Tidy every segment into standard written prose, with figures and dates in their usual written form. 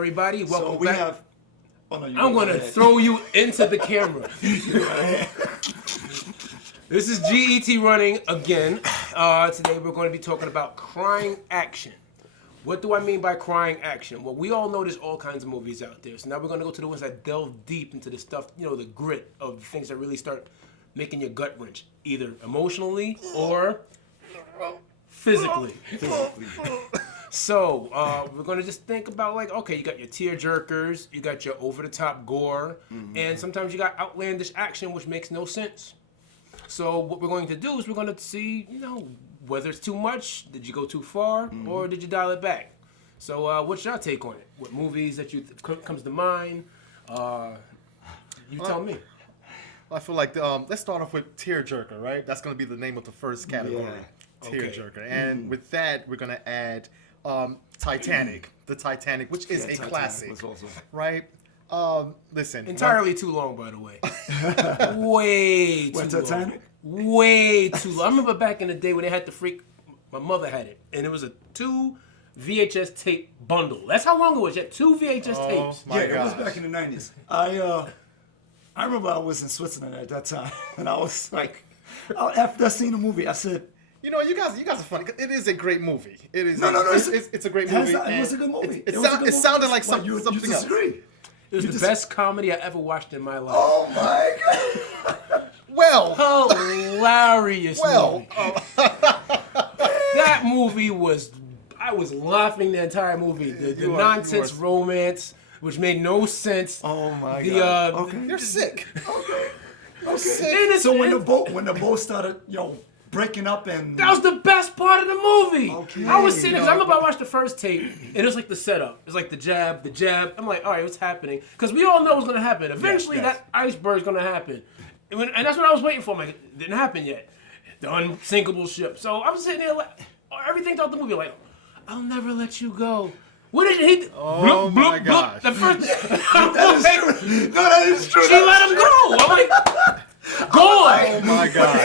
everybody? Welcome So we back. have. Oh, no, I'm going to throw you into the camera. This is GET running again. Today we're going to be talking about crying action. What do I mean by crying action? Well, we all know there's all kinds of movies out there. So now we're going to go to the ones that delve deep into the stuff, you know, the grit of the things that really start making your gut wrench, either emotionally or physically. So we're going to just think about, like, okay, you got your tearjerkers, you got your over-the-top gore, and sometimes you got outlandish action, which makes no sense. So what we're going to do is we're going to see, you know, whether it's too much, did you go too far, or did you dial it back? So what's your take on it? What movies that you comes to mind? You tell me. I feel like let's start off with tearjerker, right? That's going to be the name of the first category, tearjerker. Okay. And with that, we're going to add Titanic, the Titanic, which is a classic, right? Listen, entirely too long, by the way. Way too long. Way too long. I remember back in the day when they had the freak. My mother had it, and it was a 2 VHS tape bundle. That's how long it was. You had 2 VHS tapes. Yeah, it was back in the 90s. I remember I was in Switzerland at that time, and I was like, after I seen the movie, I said, you know, you guys are funny. It is a great movie. It is. No, it's a great movie. It was a good movie. It sounded like something you else. Disagree. It was the best comedy I ever watched in my life. Oh my God. Well, hilarious movie. That movie was, I was laughing the entire movie. The nonsense romance, which made no sense. Oh my God. Okay. You're sick. Okay. So when the boat started, breaking up and that was the best part of the movie. Okay. I was sitting there, 'cause I remember I watched the first tape, and it was like the setup. It's like the jab. I'm like, all right, what's happening? Because we all know what's gonna happen. Eventually, that iceberg's gonna happen, and that's what I was waiting for. I'm like, it didn't happen yet. The unsinkable ship. So I'm sitting there, like, everything throughout the movie, like, I'll never let you go. What did he? Oh my gosh. The first. that is true. No, that is true. She let him go. I'm like, go! Oh my God.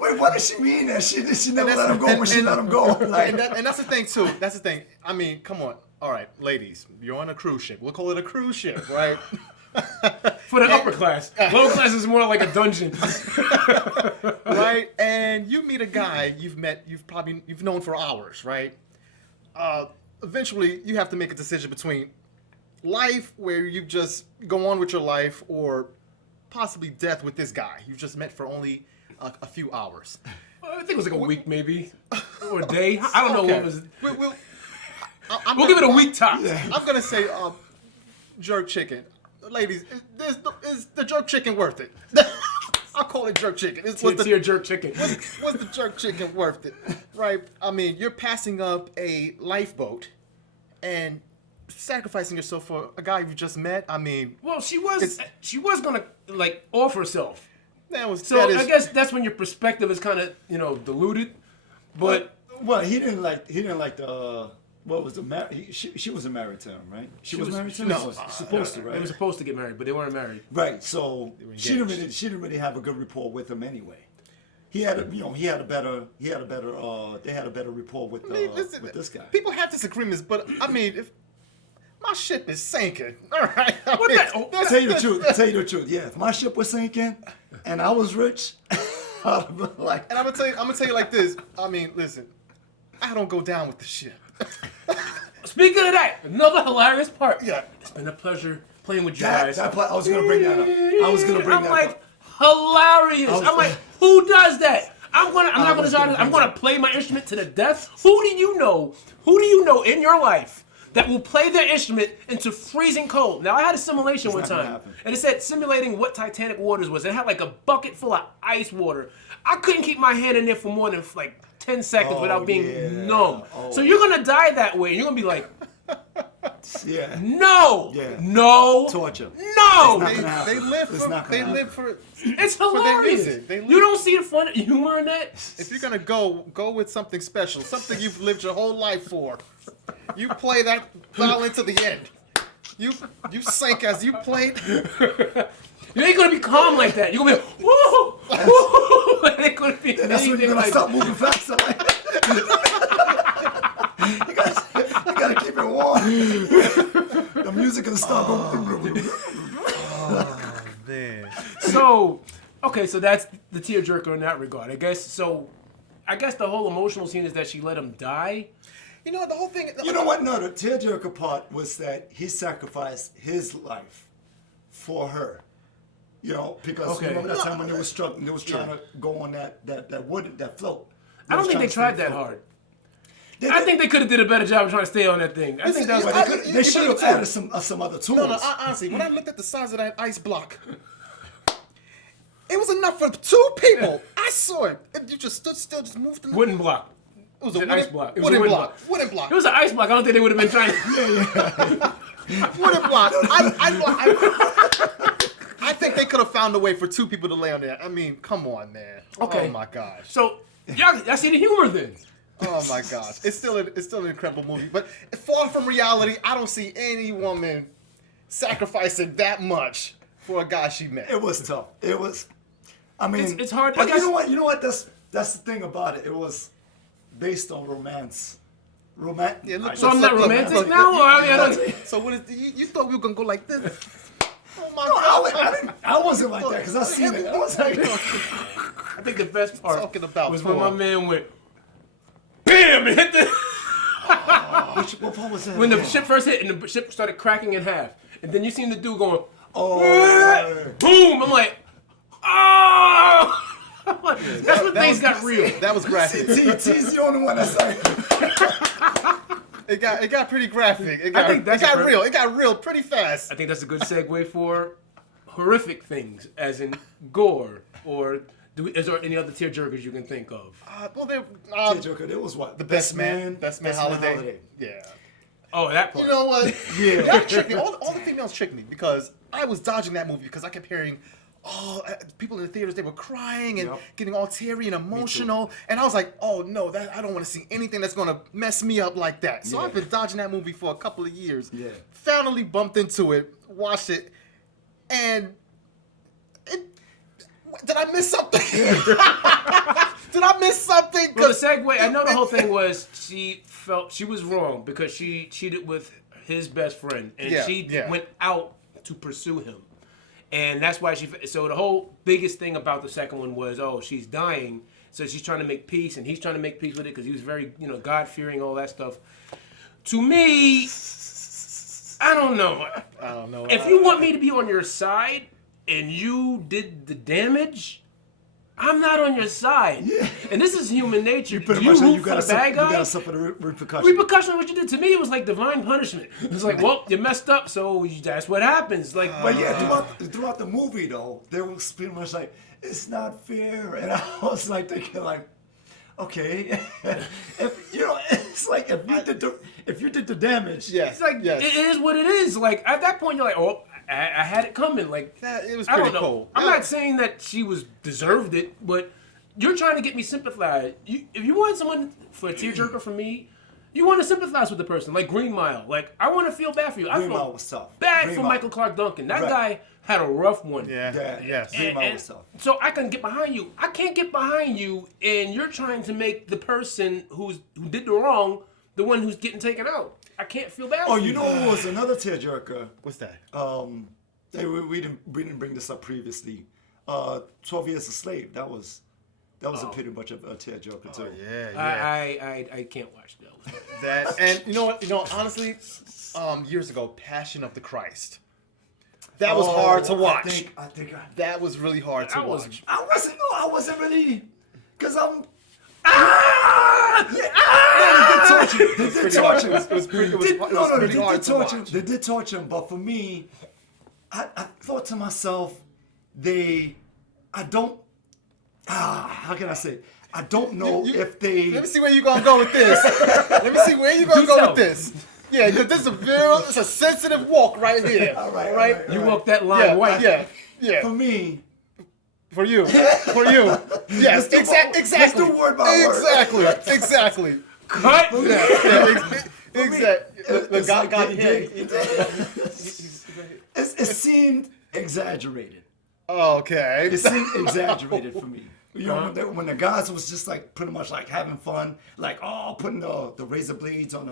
Wait, what does she mean? That she never let him go when she let him go. Like, and that's the thing too. That's the thing. I mean, come on. All right, ladies, you're on a cruise ship. We'll call it a cruise ship, right? For the upper class. Lower class is more like a dungeon. Right? And you meet a guy you've known for hours, right? Eventually, you have to make a decision between life, where you just go on with your life, or possibly death with this guy you've just met for only a few hours. I think it was like a week, maybe, or a day. I don't know what it was. We'll give it a week top. I'm gonna say jerk chicken. Ladies, is the jerk chicken worth it? I'll call it jerk chicken. It's your jerk chicken. Was the jerk chicken worth it? Right? I mean, you're passing up a lifeboat and sacrificing yourself for a guy you just met. I mean, well, she was gonna, like, off herself. I guess that's when your perspective is kind of, diluted. But he didn't like the. What was the she wasn't married to him, right? She was married to him. No, supposed to, right? They were supposed to get married, but they weren't married. Right. So she didn't really have a good rapport with him anyway. They had a better rapport with this guy. People have disagreements, but I mean, if my ship is sinking, all right. Tell you the truth. Yeah, if my ship was sinking and I was rich, I'd have been like. And I'm gonna tell you like this. I mean, listen, I don't go down with the ship. Speaking of that, another hilarious part. Yeah, it's been a pleasure playing with you guys. I was gonna bring that up. I'm like, hilarious. I'm like, who does that? I'm gonna play my instrument to the death. Who do you know in your life that will play their instrument into freezing cold? Now, I had a simulation one time, and it said simulating what Titanic waters was. It had like a bucket full of ice water. I couldn't keep my hand in there for more than like 10 seconds without being numb. So you're gonna die that way, and you're gonna be like, no, torture. No, they live for. It's hilarious. You don't see the fun, humor in that. If you're gonna go with something special, something you've lived your whole life for. You play that violin to the end. You sank as you played. You ain't gonna be calm like that. You're gonna be woo, woo. It ain't gonna be. That's when you're gonna stop moving faster. Like you gotta keep it warm. The the music and start going. Oh, man. So, okay, so that's the tearjerker in that regard. I guess the whole emotional scene is that she let him die. You know, the whole thing... You know what? No, the tearjerker part was that he sacrificed his life for her. You know, because you remember that time when they was struggling, they was trying to go on that float. I don't think they tried that hard. I think they could have did a better job of trying to stay on that thing. I think that was... They should have added some other tools. No, honestly, when I looked at the size of that ice block, it was enough for 2 people. I saw it. You just stood still, just moved. Wooden block. It was an ice block. It was wooden a block. Wooden block. It was an ice block. I don't think they would have been trying to... Wooden block. I think they could have found a way for 2 people to lay on there. I mean, come on, man. Okay. Oh my gosh. So, y'all see the humor then. Oh my gosh. It's still an incredible movie. But far from reality, I don't see any woman sacrificing that much for a guy she met. It was tough. It was. I mean, it's hard. But you know what? You know what? That's the thing about it. It was based on romance. Yeah, look, so I'm not romantic now, or I don't... So what is you thought we were gonna go like this? Oh my No, God. I wasn't like that because I seen it. I was like, I think the best part Talking about was when my porn. man went, BAM! And hit the... what part was that? When the ship first hit and the ship started cracking in half. And then you seen the dude going, boom! I'm like, oh! That's when things got real. That was graphic. T's the only one that's like. It got pretty graphic. It I think that's got real. It got real pretty fast. I think that's a good segue for horrific things, as in gore, or is there any other tearjerkers you can think of? Well, Tearjerker, it was what? the Best Man Holiday. Yeah. Oh, that part. You know what? Yeah. That tricked me. All the females tricked me because I was dodging that movie because I kept hearing, people in the theaters, they were crying and getting all teary and emotional. And I was like, oh no, I don't want to see anything that's going to mess me up like that. So I've been dodging that movie for a couple of years. Yeah. Finally bumped into it, watched it, and did I miss something? Did I miss something? Well, the segue, I know the whole thing was she felt she was wrong because she cheated with his best friend. And she went out to pursue him. And that's why so the whole biggest thing about the second one was, she's dying. So she's trying to make peace, and he's trying to make peace with it because he was very, God-fearing, all that stuff. To me, I don't know. If you want me to be on your side and you did the damage, I'm not on your side. Yeah. And this is human nature. Do you root for the bad guy? You gotta suffer the repercussions. Repercussion of what you did. To me, it was like divine punishment. It's like, well, you messed up, so that's what happens. Like, but throughout the movie though, there was pretty much like, it's not fair, and I was like thinking like, okay, it's like if you did the damage, it's like it is what it is. Like at that point, you're like, I had it coming. Like it was pretty cool. I'm not saying that she deserved it, but you're trying to get me sympathized. If you want someone for a tearjerker from me, you want to sympathize with the person. Like Green Mile. Like I want to feel bad for you. Green Mile was tough. Bad for Michael Clark Duncan. That guy had a rough one. Yes. Green Mile was tough. So I can get behind you. I can't get behind you, and you're trying to make the person who did the wrong the one who's getting taken out. I can't feel bad. Oh, you know who was another tearjerker? What's that? We didn't bring this up previously. 12 Years a Slave. That was a pretty much of a tearjerker too. I can't watch those. That and you know what? Honestly, years ago, Passion of the Christ. That was hard to watch. I think that was really hard to watch. I wasn't really, because I'm. They did torture him. It was pretty hard to watch. They did torture him, but for me, I thought to myself, how can I say? I don't know if they. Let me see where you're gonna go with this. Let me see where you're gonna go with this. Yeah, because this is it's a sensitive walk right here. All right. You walk that line white. Yeah. For me. For you. Yes, exactly. Let's do word by word. Exactly. Cut. Exactly. It seemed exaggerated. Okay. It seemed exaggerated for me. You know, when the guys was just like pretty much like having fun, like putting the razor blades on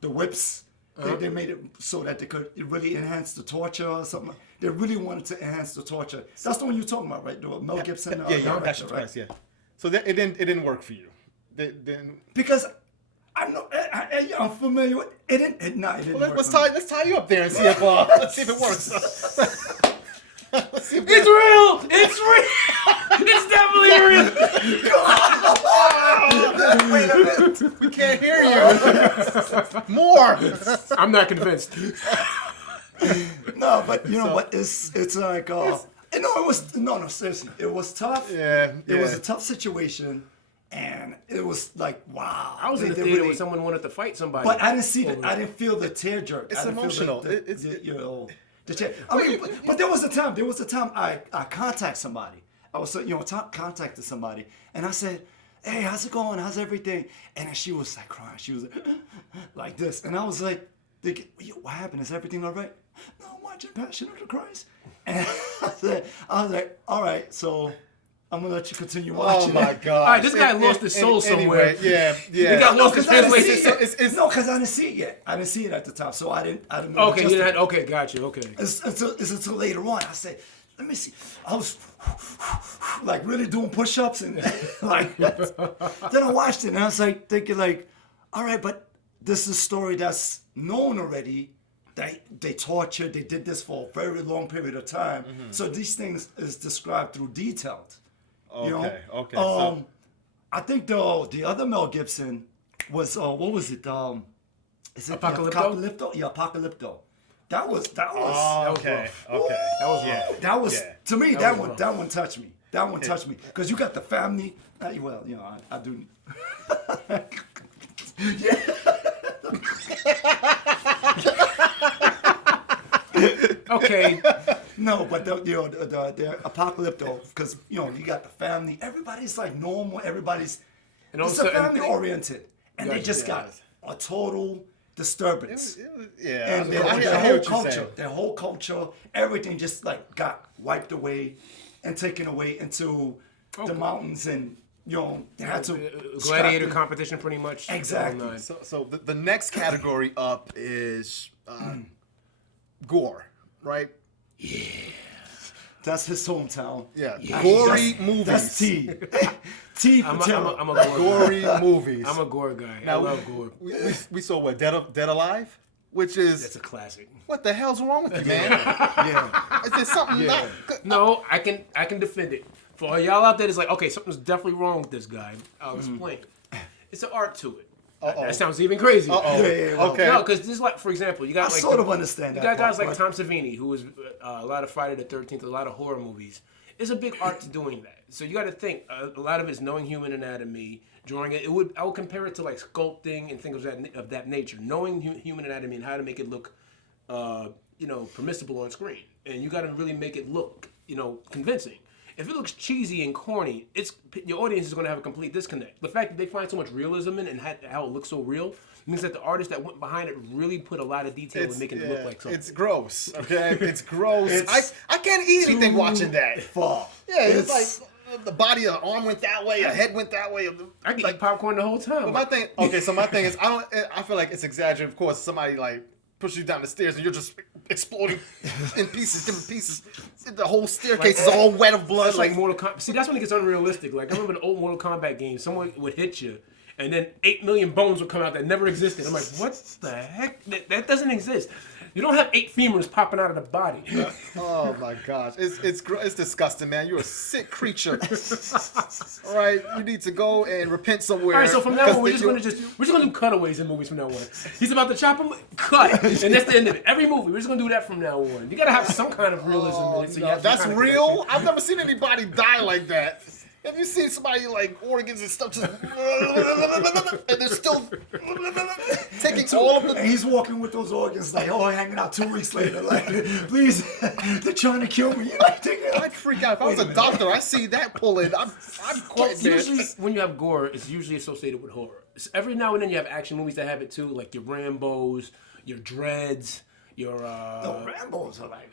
the whips, They made it so that they could really enhance the torture or something. They really wanted to enhance the torture. That's the one you're talking about, right? The Mel Gibson director, Passion right? Christ, yeah. So it didn't work for you. Because I'm familiar with it. It didn't work. Let's tie you up there and see if let's see if it works. Let's see if It's real. It's real. It's definitely real. Wait a minute. we can't hear you. More. I'm not convinced. No, but you know what? It's like seriously, it was tough. Yeah, It was a tough situation, and it was like wow. I was in the They theater really- when someone wanted to fight somebody. But I didn't see that. I didn't feel the tear jerk. It's I didn't emotional. Feel the tear. I mean, but there was a time. I contacted somebody. I was contacted somebody, and I said, "Hey, how's it going? How's everything?" And then she was like crying. She was like this, and I was like, "What happened? Is everything all right?" "No, I'm watching Passion of the Christ." And I was like, "All right, so I'm gonna let you continue watching." Oh my it. god! All right, this guy lost his soul somewhere. Yeah. He got No, lost in because I didn't see translation. it. No, because I didn't see it yet. I didn't see it at the time, so I didn't know. Okay, you had. Okay, got you. Okay. It's until later on. I said, "Let me see." I was like really doing push-ups and like that. Then I watched it and I was like thinking like, all right, but this is a story that's known already. They tortured. They did this for a very long period of time. So these things is described through detailed. You know? Okay. I think the other Mel Gibson was what was it? Is it Apocalypto? Apocalypto? Yeah, Apocalypto. That was Okay. Okay. That was rough. that was Yeah. to me. That was rough. That one touched me. That one touched me because you got the family. Well, you know, I do. Okay. No, but the Apocalypto because you got the family. Everybody's like normal. Everybody's And all it's of a a sudden- family oriented, and they Gotcha. just got a total disturbance. Yeah. And I their hear whole what you're culture, saying. their whole culture, everything just like got wiped away and taken away into the mountains, and they had to Gladiator strap them- competition, pretty much. Exactly. All nine. So the next category up is gore, right? That's his hometown. Yeah. Gory That's- movies. That's T. T for I'm terror. a gore Gory guy. movies. I'm a gore guy. I Now, love gore. we saw what Dead Alive, which That's is a classic. what the hell's wrong with you, man? Yeah. Is there something not good? No, I can defend it. For all y'all out there that's like, okay, something's definitely wrong with this guy. I'll explain. It's an art to it. That sounds even crazier. Well, Okay. No, because this is like, for example, you got I like sort of understand you that got guys part, like but- Tom Savini, who was a lot of Friday the 13th, a lot of horror movies. There's a big art to doing that. So you got to think a lot of it's knowing human anatomy, drawing it. I would compare it to like sculpting and things of that nature, knowing human anatomy and how to make it look, permissible on screen. And you got to really make it look, convincing. If it looks cheesy and corny, your audience is going to have a complete disconnect. The fact that they find so much realism in it and how it looks so real means that the artist that went behind it really put a lot of detail in making it look like something. It's gross. Okay, it's gross. It's I can't eat anything watching that. Far. Yeah, it's like the body, the arm went that way, a head went that way. I can eat popcorn the whole time. But my thing is, I feel like it's exaggerated. Of course, somebody like pushes you down the stairs and you're just exploding in pieces, different pieces. The whole staircase is all wet of blood. It's like Mortal Kombat. See, that's when it gets unrealistic. Like, I remember an old Mortal Kombat game. Someone would hit you, and then 8 million bones would come out that never existed. I'm like, what the heck? That doesn't exist. You don't have 8 femurs popping out of the body. Oh my gosh, it's disgusting, man. You're a sick creature. All right, you need to go and repent somewhere. All right, so from now on, we're just gonna do cutaways in movies from now on. He's about to chop him, cut, and that's the end of it. Every movie, we're just gonna do that from now on. You gotta have some kind of realism in it. So you have some That's kind of real. connection. I've never seen anybody die like that. Have you seen somebody like organs and stuff just and they're still taking all of the? And he's walking with those organs like, hanging out 2 weeks later. Like, please, they're trying to kill me. Like, I'd freak out if I was a doctor. I see that pulling. I'm quite Usually, when you have gore, it's usually associated with horror. Every now and then, you have action movies that have it too, like your Rambos, your Dreads, your. No, Rambos are like,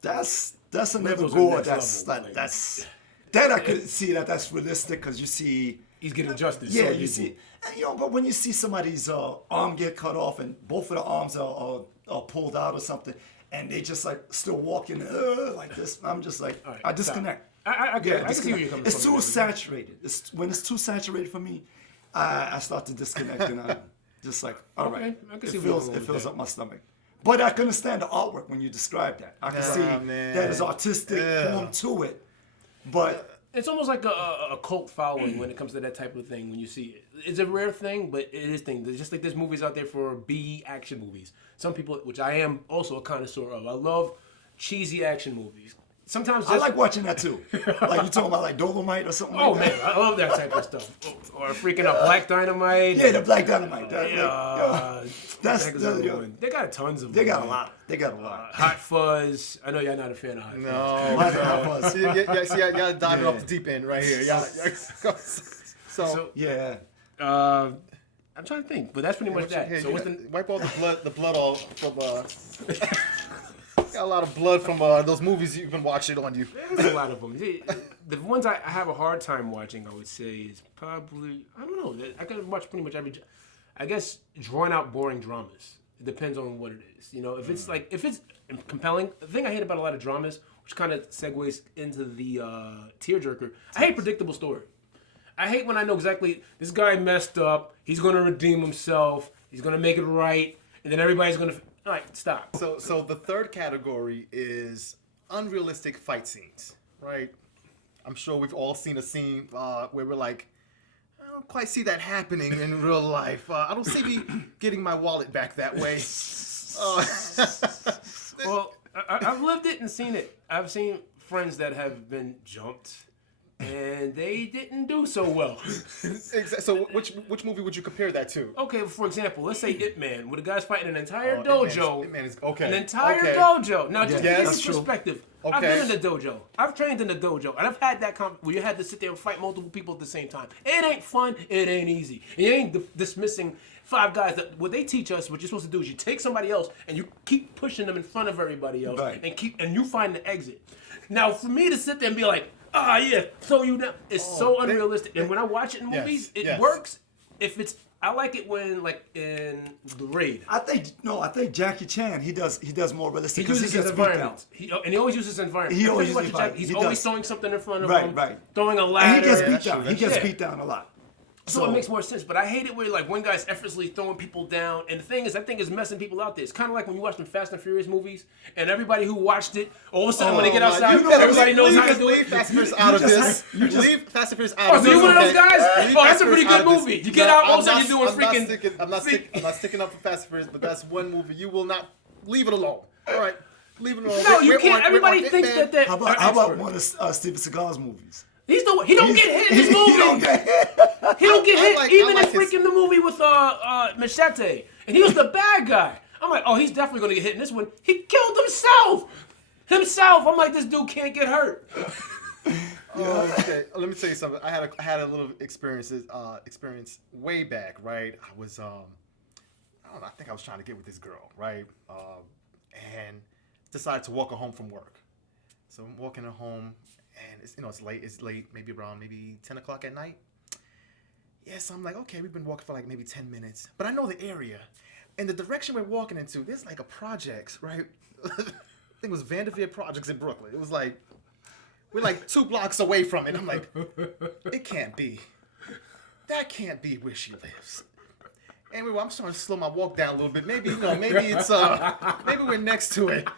that's another Rambos are gore. next That's level, that, like- that's. Then I could see that's realistic because you see he's getting justice. Yeah, so you see, and, but when you see somebody's arm get cut off and both of the arms are pulled out or something, and they just like still walking like this, I'm just like, All right, I disconnect. I can see where you're coming It's from. too saturated. When it's too saturated for me, I start to disconnect and I'm just like, all right, I can it see where you're fills going with that. up my stomach. But I can understand the artwork when you describe that. I can see that is artistic form to it, but. It's almost like a cult following when it comes to that type of thing. When you see it, it's a rare thing, but it is thing. There's just like there's movies out there for B action movies. Some people, which I am also a connoisseur of, I love cheesy action movies. Sometimes just, I like watching that too. Like you talking about like Dolomite or something like that. man, I love that type of stuff. Or freaking out Black Dynamite. Yeah, the Black Dynamite. That's they got tons of them. They got a lot. They got a lot. Hot Fuzz. I know you're not a fan of Hot Fuzz. No. Hot Fuzz. See, y'all gotta dive it off the deep end right here. So Yeah. I'm trying to think, but that's pretty much that. Here, So what's wipe all the blood off from got a lot of blood from those movies you've been watching on you. There's a lot of them. The ones I have a hard time watching, I would say, is probably, I don't know. I can watch pretty much every, I guess, drawn out, boring dramas. It depends on what it is. If it's if it's compelling, the thing I hate about a lot of dramas, which kind of segues into the tearjerker, I hate predictable story. I hate when I know exactly this guy messed up, he's going to redeem himself, he's going to make it right, and then everybody's going to... All right, stop. So the third category is unrealistic fight scenes, right? I'm sure we've all seen a scene where we're like, I don't quite see that happening in real life. I don't see me getting my wallet back that way. Well, I've lived it and seen it. I've seen friends that have been jumped, and they didn't do so well. So which movie would you compare that to? Okay, for example, let's say Ip Man, where the guy's fighting an entire dojo. Ip Man is okay. An entire dojo. Now, just to give that's you true. perspective, Okay. I've been in the dojo. I've trained in the dojo. And I've had that where you had to sit there and fight multiple people at the same time. It ain't fun. It ain't easy. You ain't dismissing 5 guys. What they teach us, what you're supposed to do is you take somebody else and you keep pushing them in front of everybody else. Right. And you find the exit. Now, for me to sit there and be like, throw you down. It's so unrealistic. And when I watch it in movies, it works if it's... I like it when, like, in The Raid. I think Jackie Chan, he does more realistic He because uses he his gets beat down. environment. And he always uses his environment. He always Every uses time you watch environment. He's He always does. throwing something in front of Right, him. right. Throwing a ladder. And he gets beat down. true, He that's gets true. beat down a lot. So it makes more sense. But I hate it where, like, one guy's effortlessly throwing people down. And the thing is, I think it's messing people out there. It's kind of like when you watch them Fast and Furious movies, and everybody who watched it, all of a sudden when they get outside, everybody knows how to do Leave it. Fast and Furious out of this. Leave Fast and Furious out of Oh, this. so you're one of those guys? Leave Oh, Fast that's a and pretty Furious out good of this. movie. You get out, all of a sudden I'm you're doing not freaking... I'm not sticking up for Fast and Furious, but that's one movie you will not leave it alone. All right, leave it alone. No, you We're can't. on Everybody It thinks Man. that they're How about one of Steven Seagal's movies? He don't get hit in this movie. He don't get hit. He don't get hit I even like in freaking the movie with Machete. And he was the bad guy. I'm like, oh, he's definitely going to get hit in this one. He killed himself. I'm like, this dude can't get hurt. Okay, let me tell you something. I had a little experience way back, right? I was I don't know, I think I was trying to get with this girl, right? And decided to walk her home from work. So I'm walking her home, and it's late, maybe around 10 o'clock at night. Yeah, so I'm like, okay, we've been walking for like maybe 10 minutes, but I know the area. And the direction we're walking into, there's like a projects, right? I think it was Vanderveer Projects in Brooklyn. It was like, we're like 2 blocks away from it. I'm like, it can't be. That can't be where she lives. Anyway, I'm starting to slow my walk down a little bit. Maybe it's maybe we're next to it.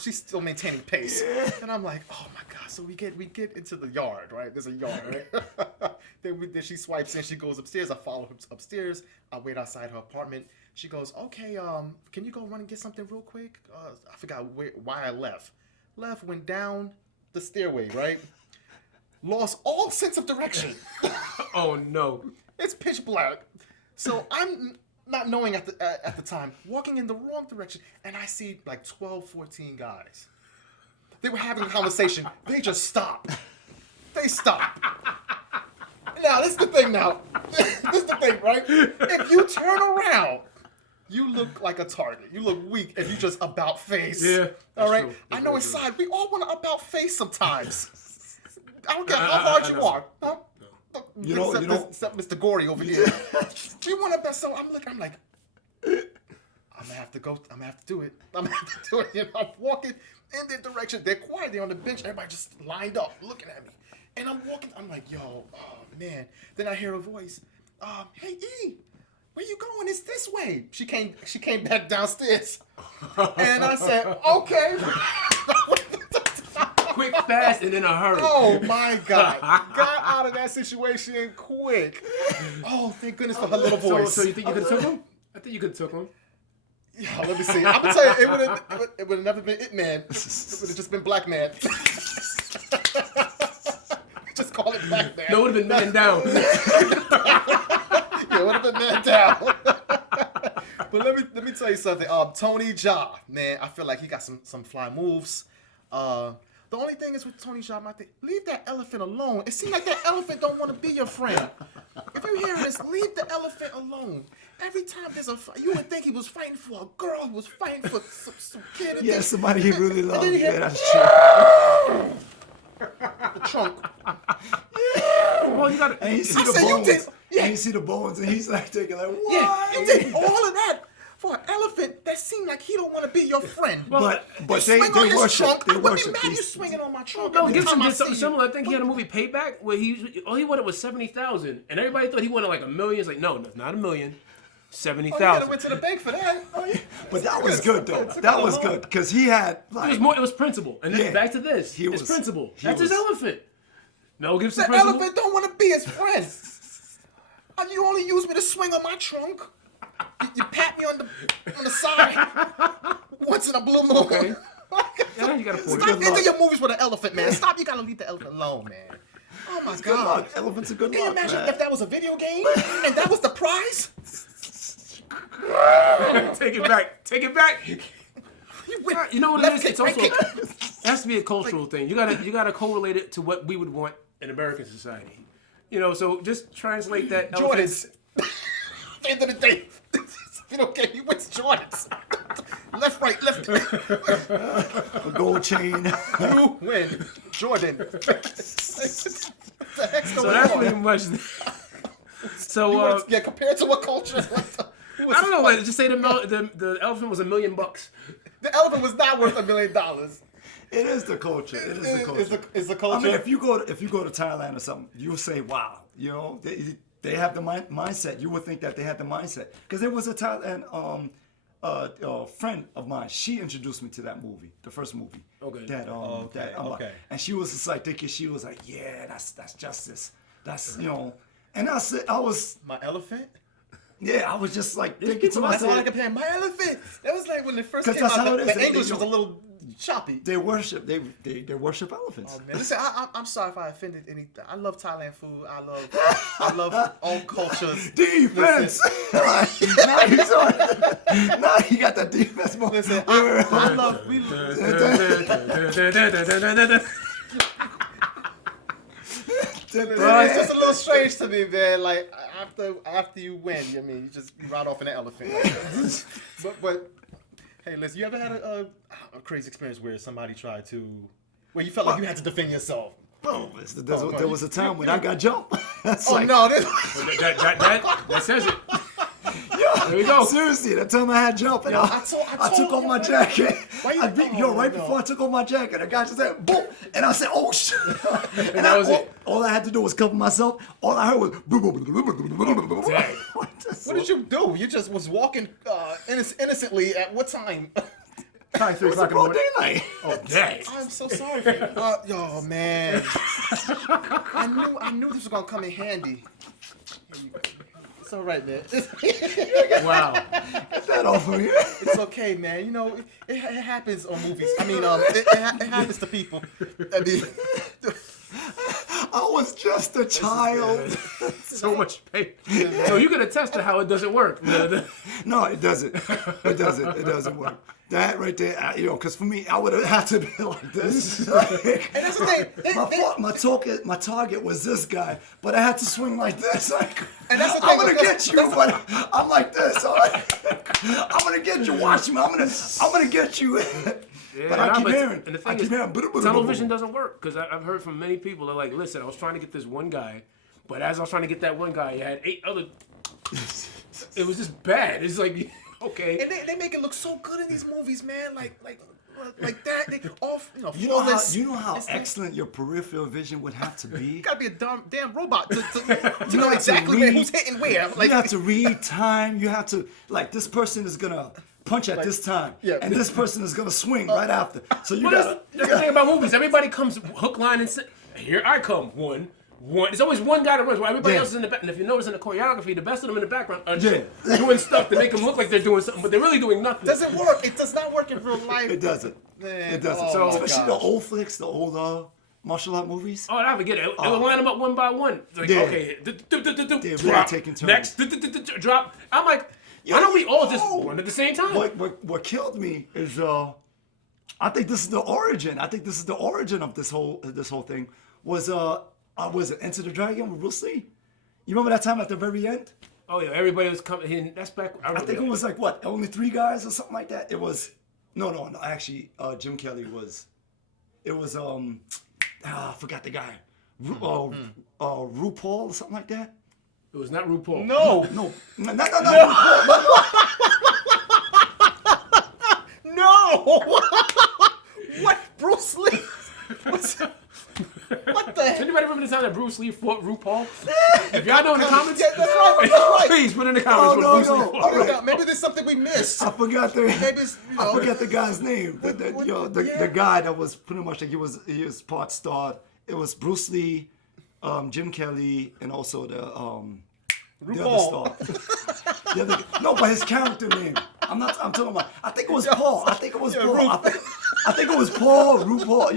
She's still maintaining pace. And I'm like, oh my God. So we get into the yard, right? There's a yard, right? Then she swipes in, she goes upstairs. I follow her upstairs. I wait outside her apartment. She goes, okay, can you go run and get something real quick? I forgot why I left. Went down the stairway, right? Lost all sense of direction. Oh no. It's pitch black. So I'm not knowing at the time, walking in the wrong direction, and I see like 12, 14 guys. They were having a conversation. They just stopped. They stopped. Now, this is the thing now. This is the thing, right? If you turn around, you look like a target. You look weak if you just about face. Yeah. All right? True. I know inside, we all want to about face sometimes. I don't care how hard you are. Huh? except Mr. Gory over here. You want to best so I'm like, I'm gonna have to go. I'm gonna have to do it. I'm gonna have to do it. You know, I'm walking in their direction. They're quiet. They're on the bench. Everybody just lined up, looking at me. And I'm walking. I'm like, yo, oh man. Then I hear a voice. Hey E, where you going? It's this way. She came back downstairs. And I said, okay. Quick, fast, and in a hurry. Oh my God. Got out of that situation quick. Oh, thank goodness for her little voice. So you think you could have took him? I think you could have took him. Yeah, let me see. I'm gonna tell you, it would have never been It Man. It would have just been Black Man. Just call it Black Man. No, it would have been Man Down. Yeah, it would have been Man Down. But let me tell you something. Tony Jaa, man, I feel like he got some fly moves. The only thing is with Tony Jaa, my thing, leave that elephant alone. It seems like that elephant don't want to be your friend. If you hear this, leave the elephant alone. Every time there's a fight, you would think he was fighting for a girl, he was fighting for some kid. Yeah, somebody he really loves. Yeah, that's true. the trunk. Well, you gotta. And you see the bones. And you see the bones, and he's like thinking like, what? Yeah, you did all of that for an elephant that seemed like he don't want to be your friend. But you they worship. They I wouldn't be worship. mad you swinging on my trunk. No, every Gibson time I did something see you. similar. I think he had a movie Payback where all he wanted was 70,000, and everybody thought he wanted like $1 million. It's like, no, not $1 million. Oh, you 70,000. went to the bank for that. Oh, yeah. But that was good though. That was good because he had like. It was principle. And then Yeah. back to this. He It's was- principle. he That's his was- elephant. Mel Gibson The principle. elephant don't want to be his friend. You only use me to swing on my trunk. You pat me on the side once in a blue moon. Okay. Yeah, you got a point. Stop Good into luck. your movies with an elephant, man. Stop. You gotta leave the elephant alone, man. Oh my Good God. luck. Elephants are good Can you luck, imagine man. if that was a video game and that was the prize? Take it back. Take it back. You know what it Left is? kick, It's also right kick. it has to be a cultural thing. You gotta correlate it to what we would want in American society. You know, so just translate that. Jordans. At the end of the day, video game, you win Jordans. Left, right, left. A gold chain. You win Jordan. The heck's So going that's on? pretty much. So Yeah, compared to what culture? I don't know. Like, just say the elephant was $1 million. The elephant was not worth $1 million. It is the culture. It is the culture. It's the I culture. mean, if you go to Thailand or something, you'll say, "Wow," you know, they have the mindset. You would think that they had the mindset because there was a Thailand friend of mine. She introduced me to that movie, the first movie. Okay. Okay. And she was just like thinking, she was like, "Yeah, that's justice. That's And I said, I was, My elephant? I was just like thinking to That's all I myself. could pay. My elephant. That was like when it first 'Cause came that's out. how it is. The English was a little choppy. They worship elephants. Oh, man. Listen, I'm sorry if I offended any. I love Thailand food. I love all cultures. Defense. now you got that defense. Listen, I love. It's just a little strange to me, man. Like after you win, I mean, you ride off in an elephant. but hey, listen, you ever had a crazy experience where somebody tried to, where you felt like you had to defend yourself? Bro, there was a time when I got jumped. That's Oh like, no, That says it. yo, There we go. Seriously, that time I had jumped, and I took off my jacket. Before I took off my jacket, the guy just said, boom, and I said, oh shit. And that was it. All I had to do was cover myself. All I heard was, boom, boom, boom, boom, boom, boom, boom. Dang. What did you do? You just was walking innocently at what time? Probably 3 It was o'clock in the broad morning. daylight. Oh, dang. I'm so sorry for you. Yo, man. I knew this was gonna come in handy. It's all right, man. Wow. Get that off of me. It's okay, man. You know, it happens on movies. I mean, it happens to people. I mean, I was just a child. So much pain. So you can attest to how it doesn't work. No, it doesn't. It doesn't work. That right there, because for me, I would have had to be like this. Like, and that's the thing. my target was this guy, but I had to swing like this. Like, And that's the I'm thing, gonna get you, but I'm like this. I'm gonna get you. Watch me. I'm gonna get you. But I keep hearing. And the thing is, television doesn't work because I've heard from many people. They're like, listen, I was trying to get this one guy But as I was trying to get that one guy, you had 8 other. It was just bad. It's like, okay. And they make it look so good in these movies, man. Like that. They off, You know how excellent your peripheral vision would have to be. You gotta be a damn robot to You know have to exactly read- who's hitting where. Like, you have to read time. You have to this person is gonna punch at this time, yeah. and this person is gonna swing right after. So you Well, gotta. that's the thing about movies. Everybody comes hook, line, and sinker. Here I come. One. There's always one guy that runs while everybody else is in the back. And if you notice in the choreography, the best of them in the background are just doing stuff to make them look like they're doing something, but they're really doing nothing. doesn't work. It does not work in real life. It doesn't. Man, It doesn't. oh my Especially the gosh. old flicks, the old martial art movies. Oh, I forget it. It will line them up one by one. It's like, Yeah. okay, really drop, taking turns. next, drop. I'm like, why don't we all just run at the same time? What killed me is I think this is the origin. I think this is the origin of this whole thing. Was it Enter the Dragon with Bruce Lee? You remember that time at the very end? Oh yeah, everybody was coming. That's back. I think it was like what, only 3 guys or something like that. It was no. Actually, Jim Kelly was. It was I forgot the guy. RuPaul or something like that. It was not RuPaul. No. No. RuPaul. No. What? Bruce Lee? What the Does heck? anybody remember the time that Bruce Lee fought RuPaul? If y'all know in the comments, Yeah, that's right. please put in the comments No, what Bruce no. Lee fought. All right. Maybe there's something we missed. I forgot the. Maybe it's, I forget the guy's name. The guy that was pretty much like he was part star. It was Bruce Lee, Jim Kelly, and also the other star. No, but his character name. I'm talking about. I think it was Paul. I think it was Paul. I think it was Paul. RuPaul.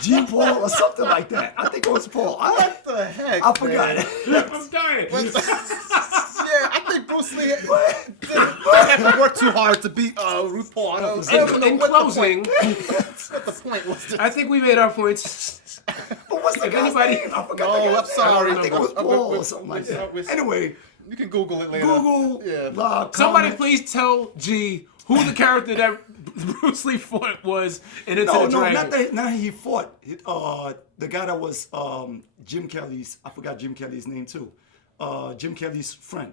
G Paul or something like that. I think it was Paul. What the heck? I forgot. man? I'm dying. Yeah, I think Bruce Lee didn't work too hard to beat RuPaul. I don't know In closing, what the point was. I think we made our points. But what's the If guy's anybody- name? I forgot. No, the guy's I'm sorry. name. I think it was Paul or something like that. with- Anyway, You can Google it later. Google. Yeah. Somebody comment. please tell G who the character that Bruce Lee fought was in Into No, the Dragon. not he fought. The guy that was Jim Kelly's. I forgot Jim Kelly's name too. Jim Kelly's friend.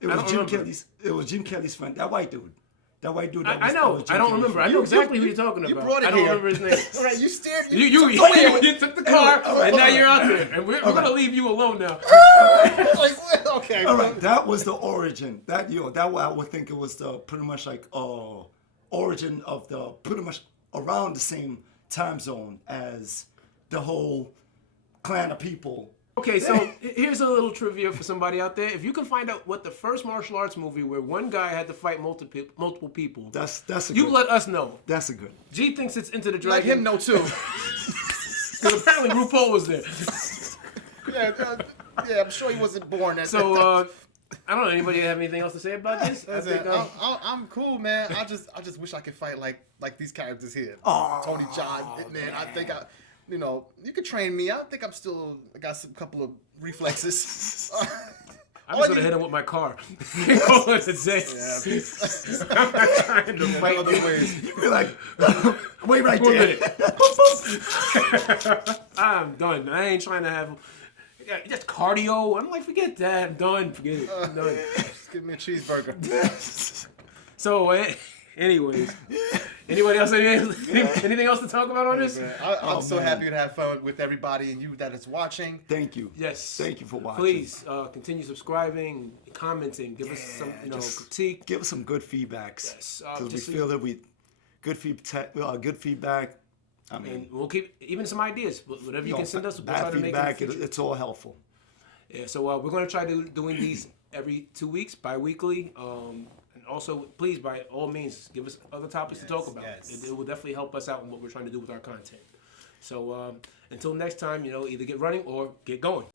It was don't Jim remember. Kelly's. It was Jim Kelly's friend. That white dude. That white dude. I know. I don't remember. I know exactly who you're talking about. You brought it I don't here. remember his name. All right, you stared. You took the car, Alright, and now alright. you're out there, and we're gonna leave you alone now. Okay. All right, that was the origin. That I would think it was the pretty much like origin of the pretty much around the same time zone as the whole clan of people. Okay, so here's a little trivia for somebody out there. If you can find out what the first martial arts movie where one guy had to fight multiple people, That's a you good. let us know. That's a good. G thinks it's Into the Let Dragon. him know too. Because apparently RuPaul was there. Yeah, I'm sure he wasn't born at So I don't know. Anybody have anything else to say about this? I think, I'm cool, man. I just wish I could fight like these characters here. Aw, Tony Jaa, man. I think you could train me. I think I got some couple of reflexes. I'm just gonna hit him with my car. Call it a day. I'm not trying to fight other ways. You be like, wait right One there. minute. I'm done. I ain't trying to have just cardio. I'm like, forget that. I'm done. Forget it. I'm done. Just give me a cheeseburger. So, anyways, anybody else? Anything else to talk about on this? I'm so happy to have fun with everybody and you that is watching. Thank you. Yes. Thank you for watching. Please continue subscribing, commenting, give us some, just critique. Give us some good feedbacks. Yes, Because we just so feel that good feedback. I mean, And we'll keep even some ideas. Whatever you can send us, we'll bad try to make feedback. it. It's all helpful. Yeah, so we're going to try doing these every 2 weeks, bi-weekly. And also, please, by all means, give us other topics to talk about. yes. It will definitely help us out in what we're trying to do with our content. So until next time, either get running or get going.